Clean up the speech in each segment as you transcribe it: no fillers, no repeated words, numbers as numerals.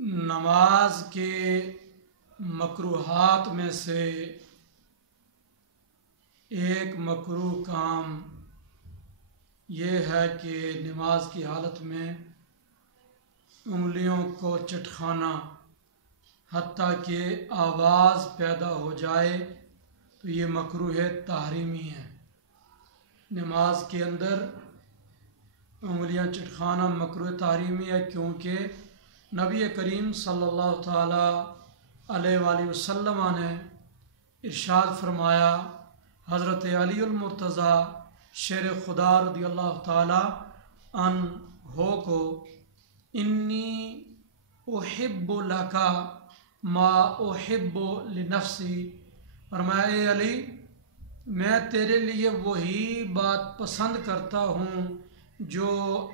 نماز کے مکروہات میں سے ایک مکروہ کام یہ ہے کہ نماز کی حالت میں انگلیوں کو چٹکانا، حتیٰ کہ آواز پیدا ہو جائے تو یہ مکروہ تحریمی ہے۔ نماز کے اندر انگلیاں چٹکانا مکروہ تحریمی ہے، کیونکہ نبی کریم صلی اللہ تعالیٰ علیہ وآلہ وسلم نے ارشاد فرمایا، حضرت علی المرتضیٰ شیر خدا رضی اللہ تعالیٰ عنہ کو، انی احب لکا ما احب لنفسی، فرمایا اے علی، میں تیرے لیے وہی بات پسند کرتا ہوں جو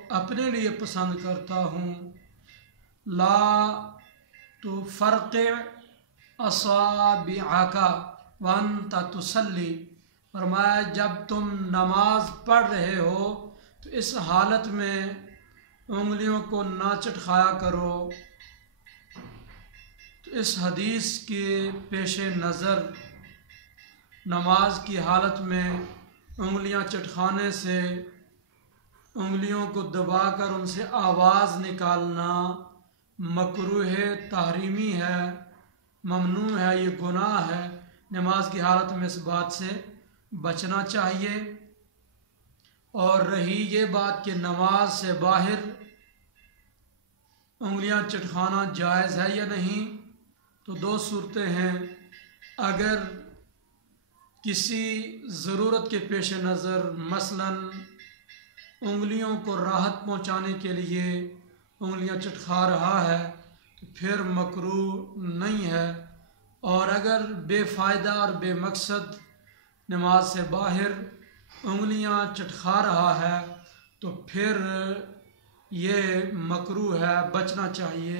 اپنے لیے پسند کرتا ہوں۔ لا تفرقع اصابعک وانت تصلی، فرمایا جب تم نماز پڑھ رہے ہو تو اس حالت میں انگلیوں کو نہ چٹکایا کرو۔ تو اس حدیث کے پیش نظر نماز کی حالت میں انگلیاں چٹکانے سے، انگلیوں کو دبا کر ان سے آواز نکالنا مکروہ تحریمی ہے، ممنوع ہے، یہ گناہ ہے۔ نماز کی حالت میں اس بات سے بچنا چاہیے۔ اور رہی یہ بات کہ نماز سے باہر انگلیاں چٹکانا جائز ہے یا نہیں، تو دو صورتیں ہیں۔ اگر کسی ضرورت کے پیش نظر مثلاً انگلیوں کو راحت پہنچانے کے لیے انگلیاں چٹکا رہا ہے تو پھر مکروہ نہیں ہے، اور اگر بے فائدہ اور بے مقصد نماز سے باہر انگلیاں چٹکا رہا ہے تو پھر یہ مکروہ ہے، بچنا چاہیے۔